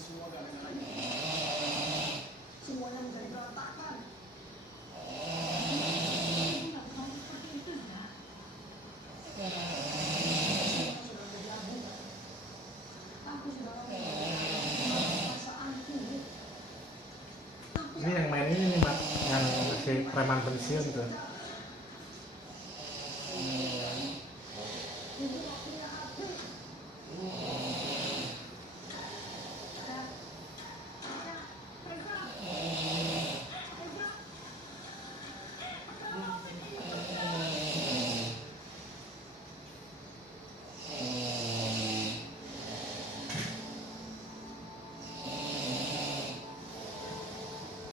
semua gara-gara semuanya menjadi berantakan. Ini yang main ini nih Mak, yang si preman pensiun tuh.